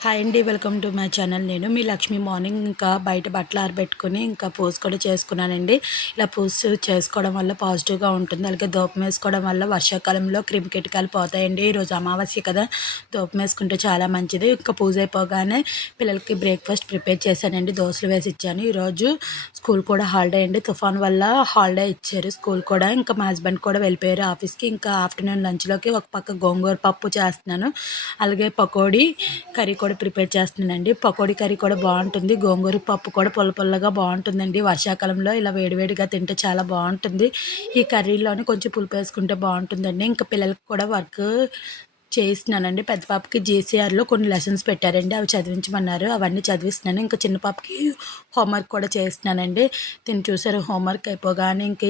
Hi అండి. Welcome to my channel. నేను మీ Lakshmi. Morning ఇంకా బయట బట్టలు ఆరబెట్టుకొని ఇంకా పూజ కూడా చేసుకున్నానండి. ఇలా పూజ చేసుకోవడం వల్ల పాజిటివ్గా ఉంటుంది. అలాగే దూపం వేసుకోవడం వల్ల వర్షాకాలంలో క్రిమికీటకాలు పోతాయండి. ఈరోజు అమావాస్య కదా, దూపం వేసుకుంటే చాలా మంచిది. ఇంకా పూజ అయిపోగానే పిల్లలకి బ్రేక్ఫాస్ట్ ప్రిపేర్ చేశానండి. దోశలు వేసి ఇచ్చాను. ఈరోజు స్కూల్ కూడా హాలిడే అండి. తుఫాన్ వల్ల హాలిడే ఇచ్చారు స్కూల్ కూడా. ఇంకా మా హస్బెండ్ కూడా వెళ్ళిపోయారు ఆఫీస్కి. ఇంకా ఆఫ్టర్నూన్ లంచ్లోకి ఒక పక్క గోంగూర పప్పు చేస్తున్నాను, అలాగే పకోడీ కర్రీ కూడా ప్రిపేర్ చేస్తున్నానండి. పకోడీ కర్రీ కూడా బాగుంటుంది. గోంగూర పప్పు కూడా పుల్ల పుల్లగా బాగుంటుందండి. వర్షాకాలంలో ఇలా వేడివేడిగా తింటే చాలా బాగుంటుంది. ఈ కర్రీలోని కొంచెం పులుపు వేసుకుంటే బాగుంటుందండి. ఇంకా పిల్లలకి కూడా వర్క్ చేయిస్తున్నానండి. పెద్ద పాపకి జేసీఆర్లో కొన్ని లెసన్స్ పెట్టారండి, అవి చదివించమన్నారు. అవన్నీ చదివిస్తున్నాను. ఇంకా చిన్న పాపకి హోంవర్క్ కూడా చేస్తున్నానండి. తిని చూసారు, హోంవర్క్ అయిపోగానే ఇంక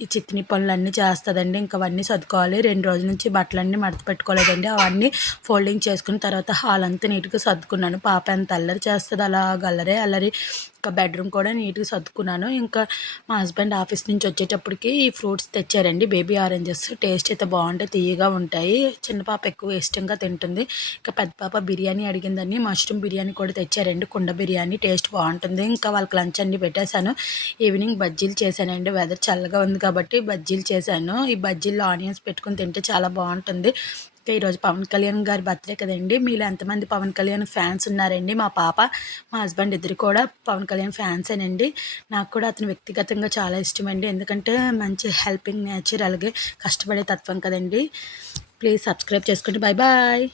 ఈ చిత్ని పనులన్నీ చేస్తుందండి. ఇంక అవన్నీ సర్దుకోవాలి. 2 రోజుల నుంచి బట్టలన్నీ మడత పెట్టుకోలేదండి. అవన్నీ ఫోల్డింగ్ చేసుకున్న తర్వాత హాల్ అంతా నీట్గా సర్దుకున్నాను. పాప ఎంత అల్లరి చేస్తుంది, అలాగ అల్లరే అల్లరి. ఇంకా బెడ్రూమ్ కూడా నీట్గా సర్దుకున్నాను. ఇంకా మా హస్బెండ్ ఆఫీస్ నుంచి వచ్చేటప్పటికి ఈ ఫ్రూట్స్ తెచ్చారండి, బేబీ ఆరెంజెస్. టేస్ట్ అయితే బాగుంటాయి, తీయగా ఉంటాయి. చిన్న పాప ఎక్కువ ఇష్టంగా తింటుంది. ఇంకా పెద్ద పాప బిర్యానీ అడిగిందని మష్రూమ్ బిర్యానీ కూడా తెచ్చారండి, కుండ బిర్యానీ. టేస్ట్ బాగుంటుంది. ఇంకా వాళ్ళకి లంచ్ అన్ని పెట్టేశాను. ఈవినింగ్ బజ్జీలు చేశానండి. వెదర్ చల్లగా ఉంది కాబట్టి బజ్జీలు చేశాను. ఈ బజ్జీల్లో ఆనియన్స్ పెట్టుకుని తింటే చాలా బాగుంటుంది. ఇంకా ఈరోజు పవన్ కళ్యాణ్ గారి బర్త్డే కదండి. మీలో ఎంతమంది పవన్ కళ్యాణ్ ఫ్యాన్స్ ఉన్నారండి? మా పాప, మా హస్బెండ్ ఇద్దరు కూడా పవన్ కళ్యాణ్ ఫ్యాన్సేనండి. నాకు కూడా అతను వ్యక్తిగతంగా చాలా ఇష్టమండి. ఎందుకంటే మంచి హెల్పింగ్ నేచర్, అలాగే కష్టపడే తత్వం కదండి. ప్లీజ్ సబ్స్క్రైబ్ చేసుకోండి. Bye bye.